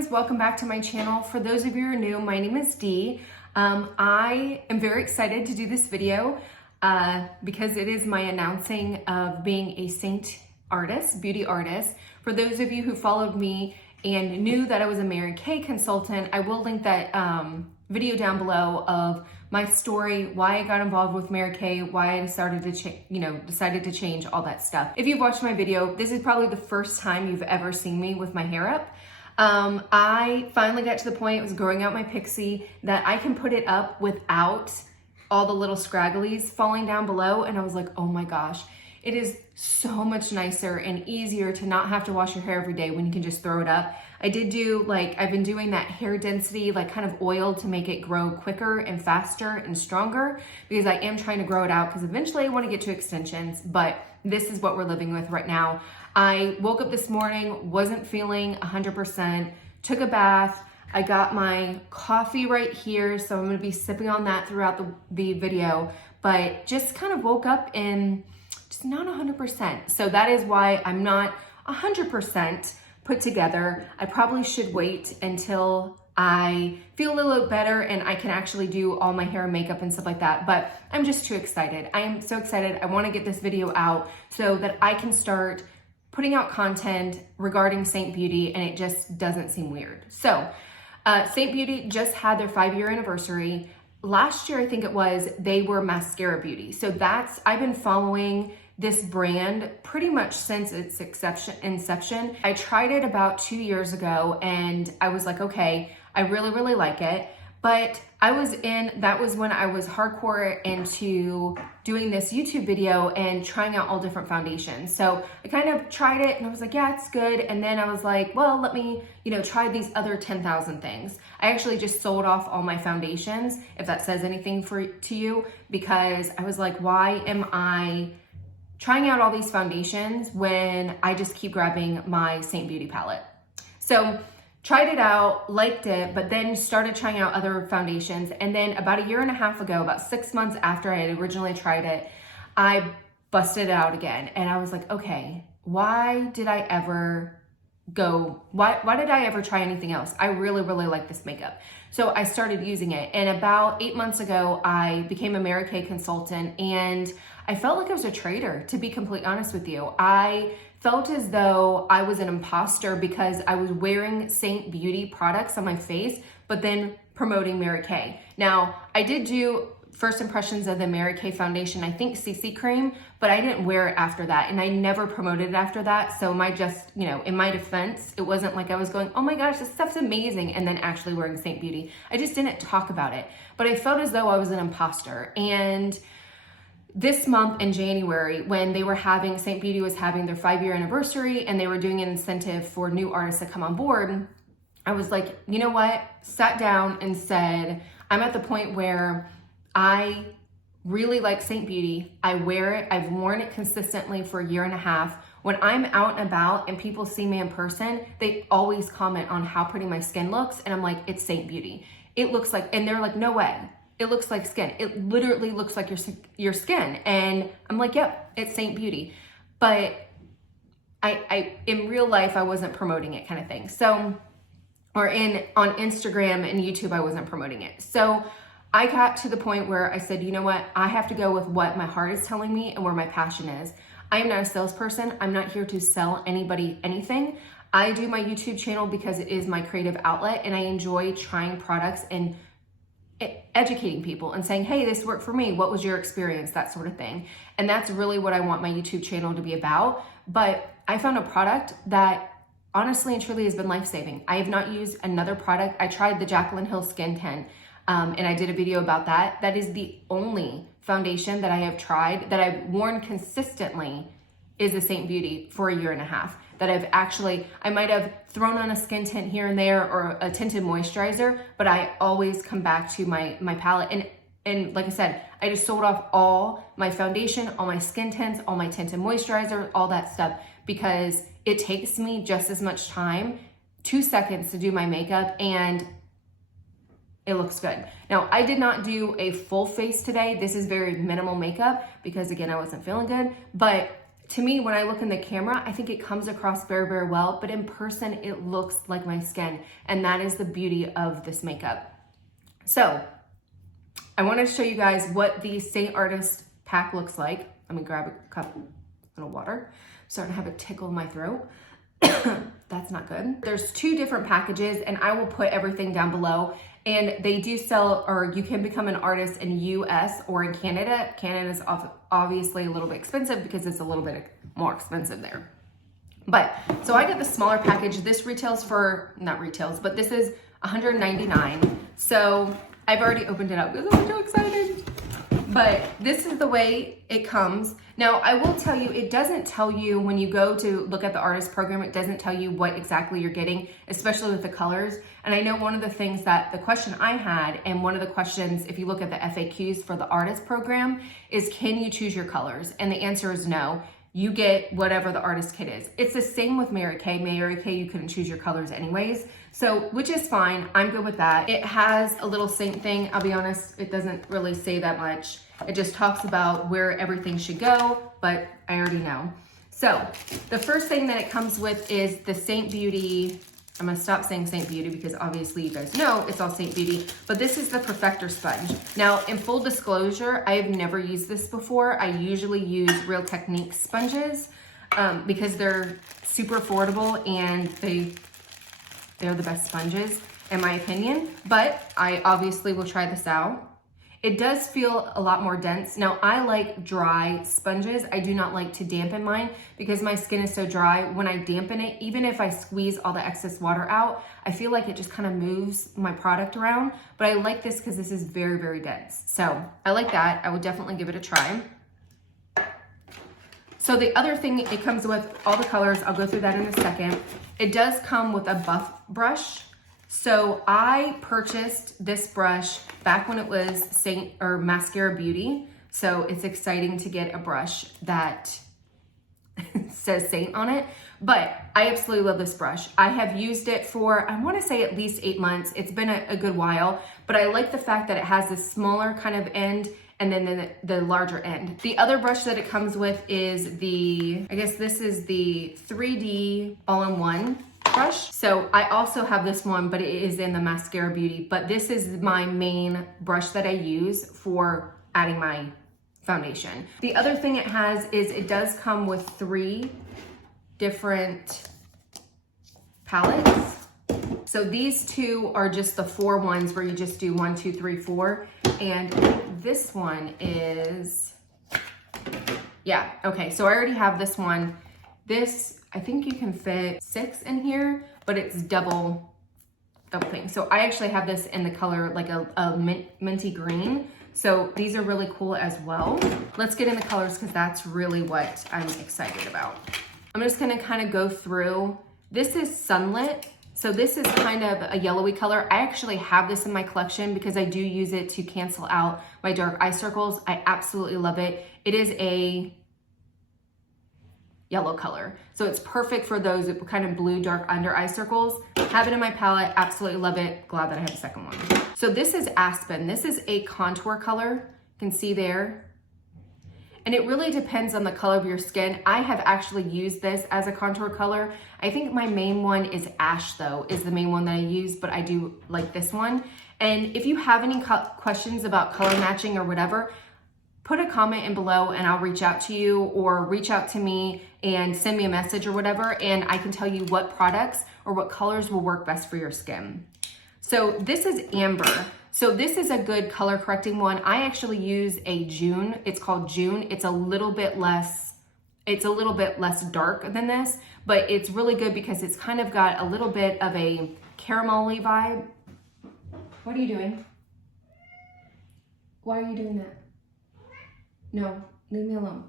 friends, welcome back to my channel. For those of you who are new, my name is Dee. I am very excited to do this video because it is my announcing of being a Seint Beauty Artist. For those of you who followed me and knew that I was a Mary Kay consultant, I will link that video down below of my story, why I got involved with Mary Kay, why I decided to change, all that stuff. If you've watched my video, this is probably the first time you've ever seen me with my hair up. I finally got to the point, it was growing out my pixie, that I can put it up without all the little scragglies falling down below. And I was like, oh my gosh, it is so much nicer and easier to not have to wash your hair every day when you can just throw it up. I did do, I've been doing that hair density, kind of oil to make it grow quicker and faster and stronger, because I am trying to grow it out because eventually I want to get to extensions, but this is what we're living with right now. I woke up this morning, wasn't feeling 100%, took a bath. I got my coffee right here, so I'm going to be sipping on that throughout the video, but just kind of woke up and just not 100%. So that is why I'm not 100% put together. I probably should wait until I feel a little bit better and I can actually do all my hair and makeup and stuff like that, but I'm just too excited. I am so excited. I want to get this video out so that I can start putting out content regarding Seint Beauty and it just doesn't seem weird. So Seint Beauty just had their 5-year anniversary. Last year, I think it was, they were Mascara Beauty. So I've been following this brand pretty much since its inception. I tried it about 2 years ago and I was like, okay, I really, really like it. But that was when I was hardcore into doing this YouTube video and trying out all different foundations. So I kind of tried it and I was like, yeah, it's good. And then I was like, well, let me, try these other 10,000 things. I actually just sold off all my foundations, if that says anything to you, because I was like, why am I trying out all these foundations when I just keep grabbing my Seint Beauty palette? So tried it out, liked it, but then started trying out other foundations. And then about a year and a half ago, about 6 months after I had originally tried it, I busted it out again. And I was like, okay, why did I ever try anything else? I really, really like this makeup. So I started using it. And about 8 months ago, I became a Mary Kay consultant and I felt like I was a traitor, to be completely honest with you. I felt as though I was an imposter because I was wearing Seint Beauty products on my face, but then promoting Mary Kay. Now, I did do first impressions of the Mary Kay foundation, I think CC cream, but I didn't wear it after that. And I never promoted it after that. So in my defense, it wasn't like I was going, oh my gosh, this stuff's amazing, and then actually wearing Seint Beauty. I just didn't talk about it, but I felt as though I was an imposter. And this month in January, when Seint Beauty was having their 5-year anniversary and they were doing an incentive for new artists to come on board, I was like, you know what? Sat down and said, I'm at the point where I really like Seint Beauty. I wear it. I've worn it consistently for a year and a half. When I'm out and about and people see me in person, they always comment on how pretty my skin looks. And I'm like, it's Seint Beauty. It looks like, and they're like, no way. It looks like skin. It literally looks like your skin. And I'm like, yep, it's Seint Beauty. But I in real life, I wasn't promoting it, kind of thing. So, on Instagram and YouTube, I wasn't promoting it. So I got to the point where I said, you know what? I have to go with what my heart is telling me and where my passion is. I am not a salesperson. I'm not here to sell anybody anything. I do my YouTube channel because it is my creative outlet and I enjoy trying products and educating people and saying, hey, this worked for me. What was your experience? That sort of thing. And that's really what I want my YouTube channel to be about. But I found a product that honestly and truly has been life-saving. I have not used another product. I tried the Jaclyn Hill Skin Tint and I did a video about that. That is the only foundation that I have tried that I've worn consistently is a Seint Beauty for a year and a half. That I might have thrown on a skin tint here and there or a tinted moisturizer, but I always come back to my palette. And like I said, I just sold off all my foundation, all my skin tints, all my tinted moisturizer, all that stuff, because it takes me just as much time, 2 seconds to do my makeup, and it looks good. Now, I did not do a full face today. This is very minimal makeup because again, I wasn't feeling good, but to me, when I look in the camera, I think it comes across very, very well, but in person, it looks like my skin. And that is the beauty of this makeup. So I wanted to show you guys what the Seint Artist pack looks like. Let me grab a cup of little water. I'm starting to have a tickle in my throat. That's not good. There's 2 different packages, and I will put everything down below. And they do sell, or you can become an artist in US or in Canada. Canada is obviously a little bit expensive because it's a little bit more expensive there. But, so I get the smaller package. This retails for, not retails, but this is $199. So I've already opened it up because I'm so excited. But this is the way it comes. Now, I will tell you, it doesn't tell you when you go to look at the artist program, it doesn't tell you what exactly you're getting, especially with the colors. And I know one of the things that the question I had, and one of the questions, if you look at the FAQs for the artist program, is can you choose your colors? And the answer is no. You get whatever the artist kit is. It's the same with Mary Kay. Mary Kay, you couldn't choose your colors anyways. So, which is fine. I'm good with that. It has a little Seint thing. I'll be honest, it doesn't really say that much. It just talks about where everything should go, but I already know. So, the first thing that it comes with is the Seint Beauty. I'm gonna stop saying Seint Beauty because obviously you guys know it's all Seint Beauty, but this is the Perfector Sponge. Now, in full disclosure, I have never used this before. I usually use Real Techniques sponges because they're super affordable and they're the best sponges in my opinion, but I obviously will try this out. It does feel a lot more dense. Now, I like dry sponges. I do not like to dampen mine because my skin is so dry. When I dampen it, even if I squeeze all the excess water out, I feel like it just kind of moves my product around. But I like this because this is very, very dense. So I like that. I would definitely give it a try. So the other thing, it comes with all the colors. I'll go through that in a second. It does come with a buff brush. So I purchased this brush back when it was Mascara Beauty. So it's exciting to get a brush that says Seint on it. But I absolutely love this brush. I have used it for, I want to say at least 8 months. It's been a good while, but I like the fact that it has this smaller kind of end and then the larger end. The other brush that it comes with is I guess this is the 3D all-in-one brush. So I also have this one, but it is in the Mascara Beauty, but this is my main brush that I use for adding my foundation. The other thing it has is it does come with 3 different palettes. So these 2 are just the 4 ones where you just do 1, 2, 3, 4. And this one is, yeah, okay. So I already have this one. This, I think you can fit 6 in here, but it's double thing. So I actually have this in the color like a minty green. So these are really cool as well. Let's get in the colors because that's really what I'm excited about. I'm just gonna kind of go through. This is Sunlit. So this is kind of a yellowy color. I actually have this in my collection because I do use it to cancel out my dark eye circles. I absolutely love it. It is a yellow color. So it's perfect for those kind of blue dark under eye circles. Have it in my palette, absolutely love it. Glad that I have a second one. So this is Aspen. This is a contour color. You can see there. And it really depends on the color of your skin. I have actually used this as a contour color. I think my main one is Ash though, is the main one that I use, but I do like this one. And if you have any questions about color matching or whatever, put a comment in below and I'll reach out to you, or reach out to me and send me a message or whatever, and I can tell you what products or what colors will work best for your skin. So this is Amber. So this is a good color correcting one. I actually use a June. It's called June. It's a little bit less dark than this, but it's really good because it's kind of got a little bit of a caramelly vibe. What are you doing? Why are you doing that? No, leave me alone.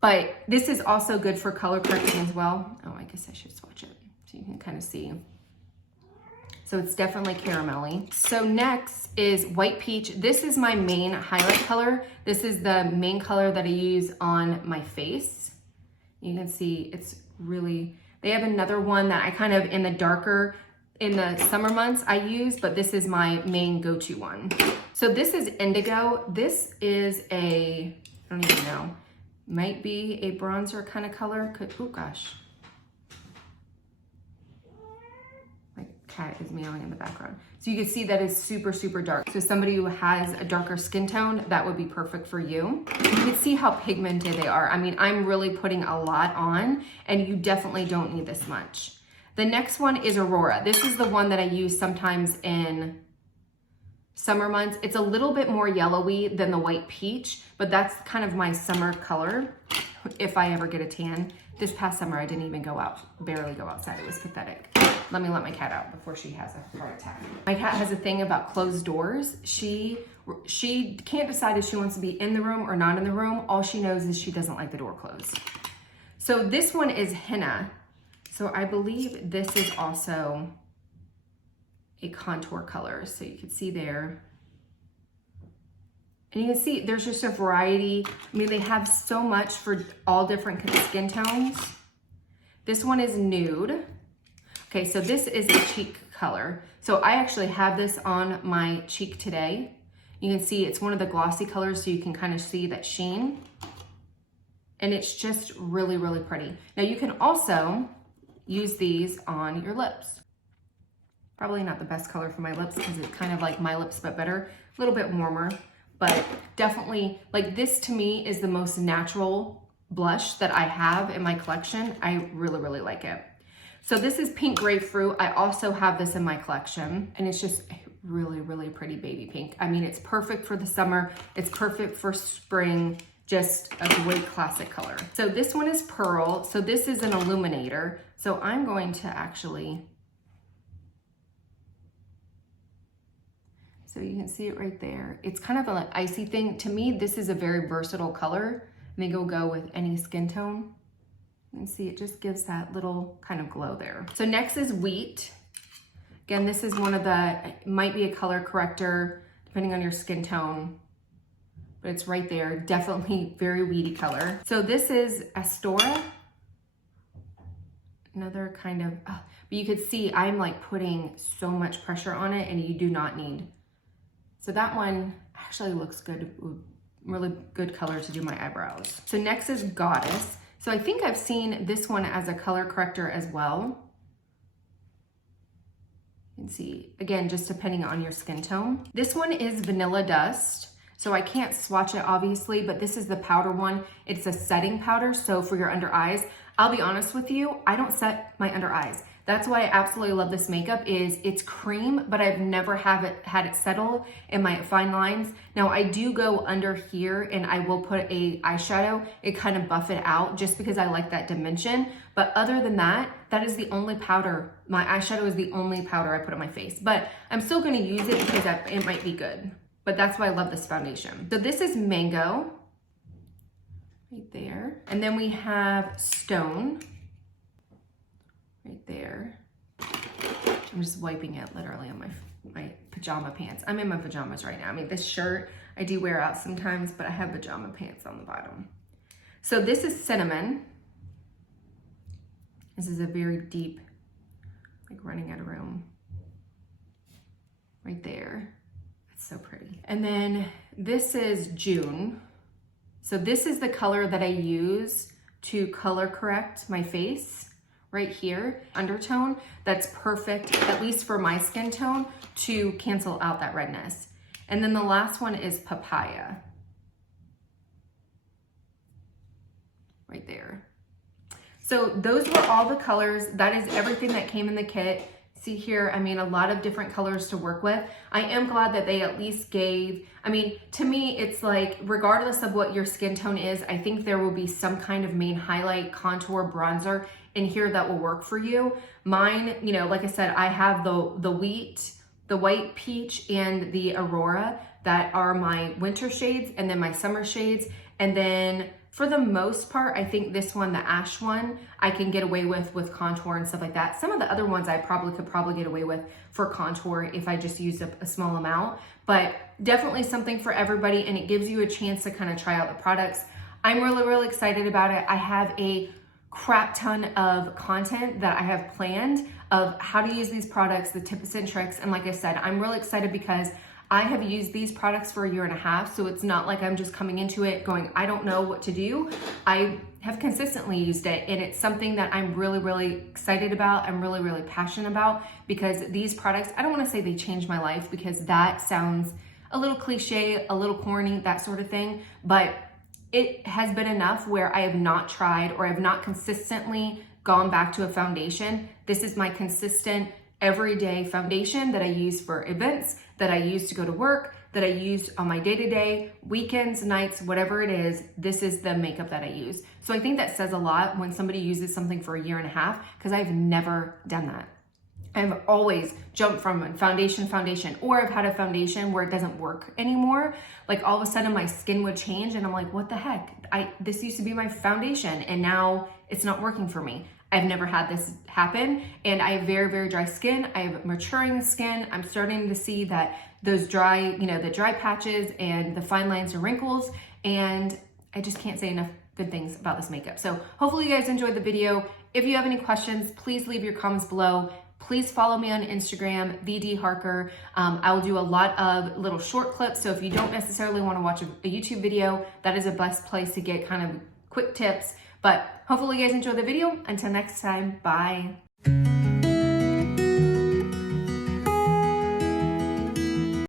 But this is also good for color correcting as well. Oh, I guess I should swatch it so you can kind of see. So it's definitely caramelly. So next is White Peach. This is my main highlight color. This is the main color that I use on my face. You can see it's really, they have another one that I kind of in the darker, in the summer months I use, but this is my main go-to one. So this is Indigo. This is I don't even know. Might be a bronzer kind of color. Could, oh gosh. My cat is meowing in the background. So you can see that it's super, super dark. So somebody who has a darker skin tone, that would be perfect for you. You can see how pigmented they are. I mean, I'm really putting a lot on, and you definitely don't need this much. The next one is Aurora. This is the one that I use sometimes in summer months. It's a little bit more yellowy than the white peach, but that's kind of my summer color if I ever get a tan. This past summer, I didn't even go out, barely go outside. It was pathetic. Let me let my cat out before she has a heart attack. My cat has a thing about closed doors. She can't decide if she wants to be in the room or not in the room. All she knows is she doesn't like the door closed. So this one is henna. So I believe this is also a contour color. So you can see there. And you can see there's just a variety. I mean, they have so much for all different skin tones. This one is nude. Okay, so this is a cheek color. So I actually have this on my cheek today. You can see it's one of the glossy colors, so you can kind of see that sheen. And it's just really, really pretty. Now you can also use these on your lips. Probably not the best color for my lips because it's kind of like my lips, but better, a little bit warmer. But definitely, like, this to me is the most natural blush that I have in my collection. I really, really like it. So this is pink grapefruit. I also have this in my collection, and it's just a really, really pretty baby pink. I mean, it's perfect for the summer. It's perfect for spring. Just a great classic color. So this one is Pearl. So this is an illuminator. So I'm going to actually, so you can see it right there. It's kind of an icy thing. To me, this is a very versatile color. I think it'll go with any skin tone. You can see it just gives that little kind of glow there. So next is Wheat. Again, this is one of the, it might be a color corrector depending on your skin tone, but it's right there. Definitely very wheaty color. So this is Astora. Another kind of, but you could see I'm like putting so much pressure on it, and you do not need. So that one actually looks good, really good color to do my eyebrows. So next is Goddess. So I think I've seen this one as a color corrector as well. You can see, again, just depending on your skin tone. This one is Vanilla Dust. So I can't swatch it obviously, but this is the powder one. It's a setting powder, so for your under eyes. I'll be honest with you, I don't set my under eyes. That's why I absolutely love this makeup. Is it's cream, but I've never had it settle in my fine lines. Now I do go under here and I will put a eyeshadow and kind of buff it out just because I like that dimension. But other than that, that is the only powder. My eyeshadow is the only powder I put on my face. But I'm still gonna use it because it might be good. But that's why I love this foundation. So this is Mango, right there. And then we have Stone, right there. I'm just wiping it literally on my pajama pants. I'm in my pajamas right now. I mean, this shirt I do wear out sometimes, but I have pajama pants on the bottom. So this is Cinnamon. This is a very deep, like running out of room, right there. It's so pretty. And then this is June. So this is the color that I use to color correct my face. Right here, undertone, that's perfect, at least for my skin tone, to cancel out that redness. And then the last one is Papaya. Right there. So those were all the colors. That is everything that came in the kit. See here, I mean, a lot of different colors to work with. I am glad that they at least gave, I mean, to me, it's like, regardless of what your skin tone is, I think there will be some kind of main highlight, contour, bronzer in here that will work for you. Mine, you know, like I said, I have the Wheat, the White Peach, and the Aurora that are my winter shades, and then my summer shades. And then for the most part, I think this one, the Ash one, I can get away with contour and stuff like that. Some of the other ones I could get away with for contour if I just used a small amount, but definitely something for everybody, and it gives you a chance to kind of try out the products. I'm really, really excited about it. I have a crap ton of content that I have planned of how to use these products, the tips and tricks. And like I said, I'm really excited because I have used these products for a year and a half, so it's not like I'm just coming into it going, I don't know what to do. I have consistently used it, and it's something that I'm really, really excited about. I'm really, really passionate about, because these products, I don't want to say they changed my life, because that sounds a little cliche, a little corny, that sort of thing, but it has been enough where I have not tried, or I have not consistently gone back to a foundation. This is my consistent everyday foundation that I use for events, that I use to go to work, that I use on my day-to-day, weekends, nights, whatever it is. This is the makeup that I use. So I think that says a lot when somebody uses something for a year and a half, because I've never done that. I've always jumped from foundation, or I've had a foundation where it doesn't work anymore. Like all of a sudden my skin would change and I'm like, what the heck? This used to be my foundation and now it's not working for me. I've never had this happen, and I have very, very dry skin. I have maturing skin. I'm starting to see that those dry, the dry patches and the fine lines and wrinkles, and I just can't say enough good things about this makeup. So hopefully you guys enjoyed the video. If you have any questions, please leave your comments below. Please follow me on Instagram, @Dharker. I will do a lot of little short clips, so if you don't necessarily want to watch a YouTube video, that is the best place to get kind of quick tips. But hopefully you guys enjoyed the video. Until next time, bye.